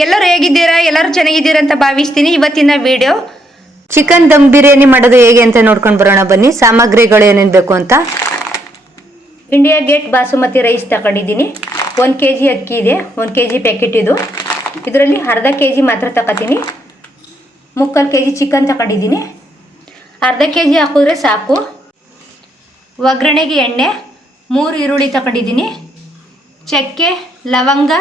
ಎಲ್ಲರೂ ಹೇಗಿದ್ದೀರಾ? ಎಲ್ಲರೂ ಚೆನ್ನಾಗಿದ್ದೀರಾ ಅಂತ ಭಾವಿಸ್ತೀನಿ. ಇವತ್ತಿನ ವಿಡಿಯೋ ಚಿಕನ್ ದಮ್ ಬಿರಿಯಾನಿ ಮಾಡೋದು ಹೇಗೆ ಅಂತ ನೋಡ್ಕೊಂಡು ಬರೋಣ ಬನ್ನಿ. ಸಾಮಗ್ರಿಗಳು ಏನೇನು ಬೇಕು ಅಂತ. ಇಂಡಿಯಾ ಗೇಟ್ ಬಾಸುಮತಿ ರೈಸ್ ತಗೊಂಡಿದ್ದೀನಿ. ಒಂದು ಕೆ ಜಿ ಅಕ್ಕಿ ಇದೆ, ಒಂದು ಕೆ ಜಿ ಪ್ಯಾಕೆಟ್ ಇದು. ಇದರಲ್ಲಿ ಅರ್ಧ ಕೆ ಜಿ ಮಾತ್ರ ತಗೋತೀನಿ. ಮುಕ್ಕಾಲು ಕೆ ಜಿ ಚಿಕನ್ ತಗೊಂಡಿದ್ದೀನಿ. ಅರ್ಧ ಕೆ ಜಿ ಹಾಕಿದ್ರೆ ಸಾಕು. ಒಗ್ಗರಣೆಗೆ ಎಣ್ಣೆ, ಮೂರು ಈರುಳ್ಳಿ ತಗೊಂಡಿದ್ದೀನಿ. ಚಕ್ಕೆ, ಲವಂಗ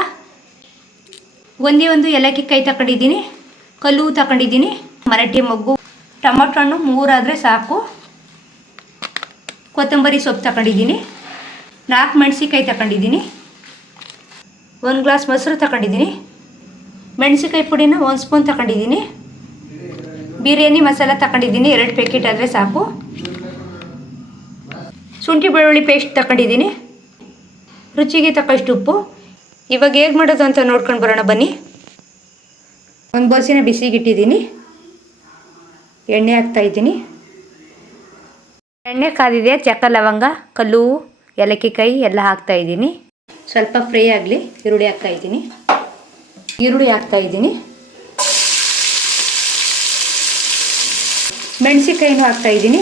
ಒಂದೇ ಒಂದು ಏಲಕ್ಕಿ ಕೈ ತಗೊಂಡಿದ್ದೀನಿ ಕಲ್ಲು ತಗೊಂಡಿದ್ದೀನಿ ಮರಾಠಿ ಮೊಗ್ಗು, ಟೊಮೊಟೊ ಹಣ್ಣು ಮೂರಾದರೆ ಸಾಕು. ಕೊತ್ತಂಬರಿ ಸೊಪ್ಪು ತಗೊಂಡಿದ್ದೀನಿ ನಾಲ್ಕು ಮೆಣಸಿಕಾಯಿ ತಗೊಂಡಿದ್ದೀನಿ ಒಂದು ಗ್ಲಾಸ್ ಮೊಸರು ತಗೊಂಡಿದ್ದೀನಿ ಮೆಣಸಿಕಾಯಿ ಪುಡಿನ ಒಂದು ಸ್ಪೂನ್ ತಗೊಂಡಿದ್ದೀನಿ ಬಿರಿಯಾನಿ ಮಸಾಲ ತಗೊಂಡಿದ್ದೀನಿ ಎರಡು ಪ್ಯಾಕೆಟ್ ಆದರೆ ಸಾಕು. ಶುಂಠಿ ಬೆಳ್ಳುಳ್ಳಿ ಪೇಸ್ಟ್ ತಗೊಂಡಿದ್ದೀನಿ ರುಚಿಗೆ ತಕ್ಕಷ್ಟು ಉಪ್ಪು. ಇವಾಗ ಹೇಗೆ ಮಾಡೋದು ಅಂತ ನೋಡ್ಕೊಂಡು ಬರೋಣ, ಬನ್ನಿ. ಒಂದು ಬಸಿನ ಬಿಸಿಗೆ ಇಟ್ಟಿದ್ದೀನಿ ಎಣ್ಣೆ ಹಾಕ್ತಾ ಇದ್ದೀನಿ. ಎಣ್ಣೆ ಕಾದಿದೆ, ಚಕ್ಕ ಲವಂಗ, ಕಲ್ಲು ಏಲಕ್ಕಿ ಕೈ ಎಲ್ಲ ಹಾಕ್ತಾ ಇದ್ದೀನಿ. ಸ್ವಲ್ಪ ಫ್ರೈ ಆಗಲಿ, ಈರುಳ್ಳಿ ಹಾಕ್ತಾ ಇದ್ದೀನಿ. ಈರುಳ್ಳಿ ಹಾಕ್ತಾ ಇದ್ದೀನಿ. ಮೆಣಸಿಕಾಯಿನೂ ಹಾಕ್ತಾ ಇದ್ದೀನಿ.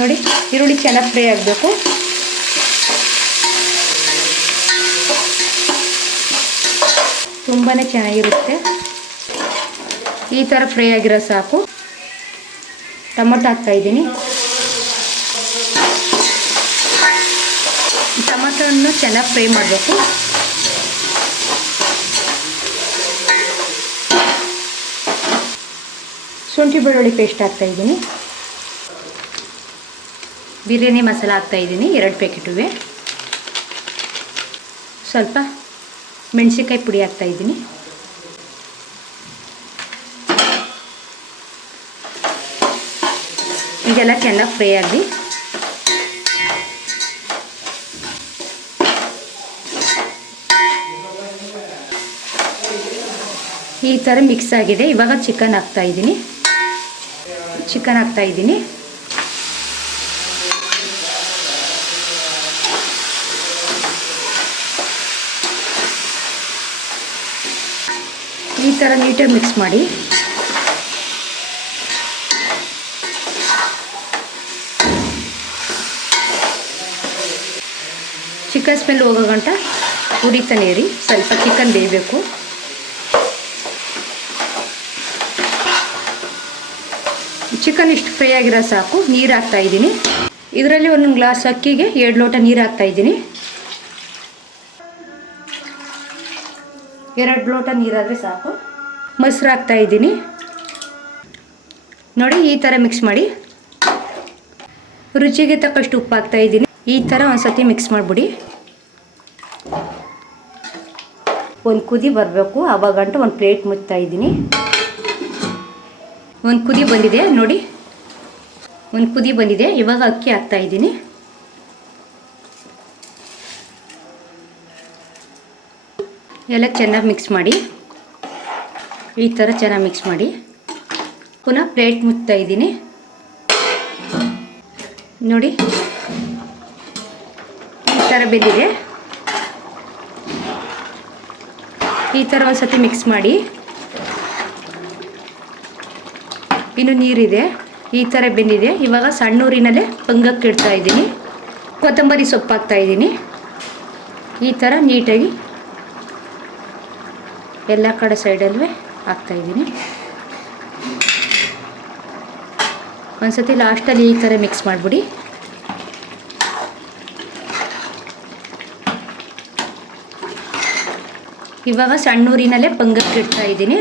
ನೋಡಿ, ಈರುಳ್ಳಿ ಚೆನ್ನಾಗಿ ಫ್ರೈ ಆಗಬೇಕು. ತುಂಬಾ ಚೆನ್ನಾಗಿರುತ್ತೆ. ಈ ಥರ ಫ್ರೈ ಆಗಿರೋ ಸಾಕು. ಟೊಮೊಟೊ ಹಾಕ್ತಾ ಇದ್ದೀನಿ. ಟೊಮೊಟೊವನ್ನು ಚೆನ್ನಾಗಿ ಫ್ರೈ ಮಾಡಬೇಕು. ಶುಂಠಿ ಬೆಳ್ಳುಳ್ಳಿ ಪೇಸ್ಟ್ ಹಾಕ್ತಾ ಇದ್ದೀನಿ. ಬಿರಿಯಾನಿ ಮಸಾಲ ಹಾಕ್ತಾ ಇದ್ದೀನಿ, ಎರಡು ಪ್ಯಾಕೆಟುವೆ ಸ್ವಲ್ಪ ಮೆಣಸಿನ್ಕಾಯಿ ಪುಡಿ ಹಾಕ್ತಾ ಇದ್ದೀನಿ. ಇದೆಲ್ಲ ಚೆನ್ನಾಗಿ ಫ್ರೈ ಆಗಲಿ ಈ ಥರ ಮಿಕ್ಸ್ ಆಗಿದೆ. ಇವಾಗ ಚಿಕನ್ ಹಾಕ್ತಾಯಿದ್ದೀನಿ ಚಿಕನ್ ಹಾಕ್ತಾ ಥರ ನೀಟಾಗಿ ಮಿಕ್ಸ್ ಮಾಡಿ. ಚಿಕನ್ ಸ್ಮೆಲ್ ಹೋಗೋ ಗಂಟ ಉರಿತಾನೆ ಇರಿ, ಸ್ವಲ್ಪ ಚಿಕನ್ ಬೇಯಬೇಕು. ಚಿಕನ್ ಇಷ್ಟು ಫ್ರೈ ಆಗಿರೋ ಸಾಕು, ನೀರು ಹಾಕ್ತಾಯಿದ್ದೀನಿ ಇದರಲ್ಲಿ ಒಂದೊಂದು ಗ್ಲಾಸ್ ಅಕ್ಕಿಗೆ ಎರಡು ಲೋಟ ನೀರು ಹಾಕ್ತಾ ಎರಡು ಲೋಟ ನೀರಾದರೆ ಸಾಕು. ಮೊಸರು ಹಾಕ್ತಾ ಇದ್ದೀನಿ. ನೋಡಿ ಈ ಥರ ಮಿಕ್ಸ್ ಮಾಡಿ. ರುಚಿಗೆ ತಕ್ಕಷ್ಟು ಉಪ್ಪು ಹಾಕ್ತಾ ಇದ್ದೀನಿ. ಈ ಥರ ಒಂದು ಸತಿ ಮಿಕ್ಸ್ ಮಾಡಿಬಿಡಿ. ಒಂದು ಕುದಿ ಬರಬೇಕು. ಆವಾಗಂಟು ಒಂದು ಪ್ಲೇಟ್ ಮುಚ್ತಾ ಇದ್ದೀನಿ. ಒಂದು ಕುದಿ ಬಂದಿದೆ ನೋಡಿ. ಒಂದು ಕುದಿ ಬಂದಿದೆ ಇವಾಗ ಅಕ್ಕಿ ಹಾಕ್ತಾ ಇದ್ದೀನಿ. ಎಲ್ಲ ಚೆನ್ನಾಗಿ ಮಿಕ್ಸ್ ಮಾಡಿ. ಈ ಥರ ಚೆನ್ನಾಗಿ ಮಿಕ್ಸ್ ಮಾಡಿ. ಪುನಃ ಪ್ಲೇಟ್ ಮುಚ್ತಾ ಇದ್ದೀನಿ. ನೋಡಿ. ಈ ಥರ ಬೆಂದಿದೆ. ಈ ಥರ ಒಂದು ಸತಿ ಮಿಕ್ಸ್ ಮಾಡಿ. ಇನ್ನು ನೀರಿದೆ. ಈ ಥರ ಬೆಂದಿದೆ. ಇವಾಗ ಸಣ್ಣೂರಿನಲ್ಲೇ ಪಂಗಕ್ಕೆ ಇಡ್ತಾ ಇದ್ದೀನಿ. ಕೊತ್ತಂಬರಿ ಸೊಪ್ಪು ಹಾಕ್ತಾ ಇದ್ದೀನಿ. ಈ ಥರ ನೀಟಾಗಿ ಎಲ್ಲ ಕಡೆ ಸೈಡಲ್ಲೂ ಹಾಕ್ತಾ ಇದ್ದೀನಿ. ಒಂದ್ಸತಿ ಲಾಸ್ಟಲ್ಲಿ ಈ ಥರ ಮಿಕ್ಸ್ ಮಾಡಿಬಿಡಿ. ಇವಾಗ ಸಣ್ಣೂರಿನಲ್ಲೇ ಪಂಗಕ್ಕೆ ಇಡ್ತಾ ಇದ್ದೀನಿ.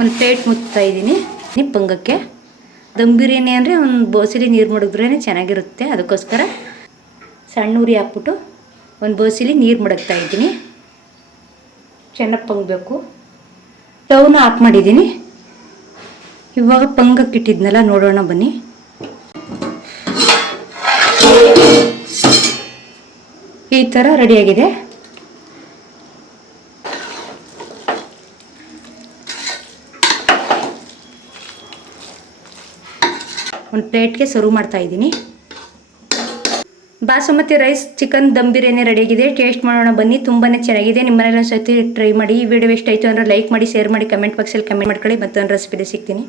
ಒಂದು ಪ್ಲೇಟ್ ಮುಚ್ತಾ ಇದ್ದೀನಿ. ಪಂಗಕ್ಕೆ. ದಮ್ ಬಿರಿಯಾನಿ ಅಂದರೆ ಒಂದು ಬೋಸಿಲಿ ನೀರು ಮುಡಿದ್ರೇ ಚೆನ್ನಾಗಿರುತ್ತೆ. ಅದಕ್ಕೋಸ್ಕರ ಸಣ್ಣ ಉರಿ ಹಾಕ್ಬಿಟ್ಟು ಒಂದು ಬೋಸಿಲಿ ನೀರು ಮಡಗ್ತಾ ಇದ್ದೀನಿ. ಚೆನ್ನಾಗಿ ಪಂಗಬೇಕು ಸ್ಟವ್ನ ಆಫ್ ಮಾಡಿದ್ದೀನಿ. ಇವಾಗ ಪಂಗಕ್ಕೆ ಇಟ್ಟಿದ್ನಲ್ಲ, ನೋಡೋಣ ಬನ್ನಿ. ಈ ಥರ ರೆಡಿಯಾಗಿದೆ ಒಂದು ಪ್ಲೇಟ್ಗೆ ಸರ್ವ್ ಮಾಡ್ತಾ ಇದ್ದೀನಿ. Basmati rice chicken dum biryani ready ಆಗಿದೆ. ಟೇಸ್ಟ್ ಮಾಡೋಣ ಬನ್ನಿ, ತುಂಬಾನೇ ಚೆನ್ನಾಗಿದೆ. ನಿಮ್ಮನೆಲ್ಲ ಸತಿ ಟ್ರೈ ಮಾಡಿ. ಈ ವಿಡಿಯೋ ಇಷ್ಟ ಆಯಿತು ಅಂದರೆ ಲೈಕ್ ಮಾಡಿ ಶೇರ್ ಮಾಡಿ ಕಮೆಂಟ್ ಬಾಕ್ಸಲ್ಲಿ ಕಮೆಂಟ್ ಮಾಡ್ಕೊಳ್ಳಿ. ಮತ್ತೊಂದು ರೆಸಿಪಿದೆ ಸಿಗ್ತೀನಿ.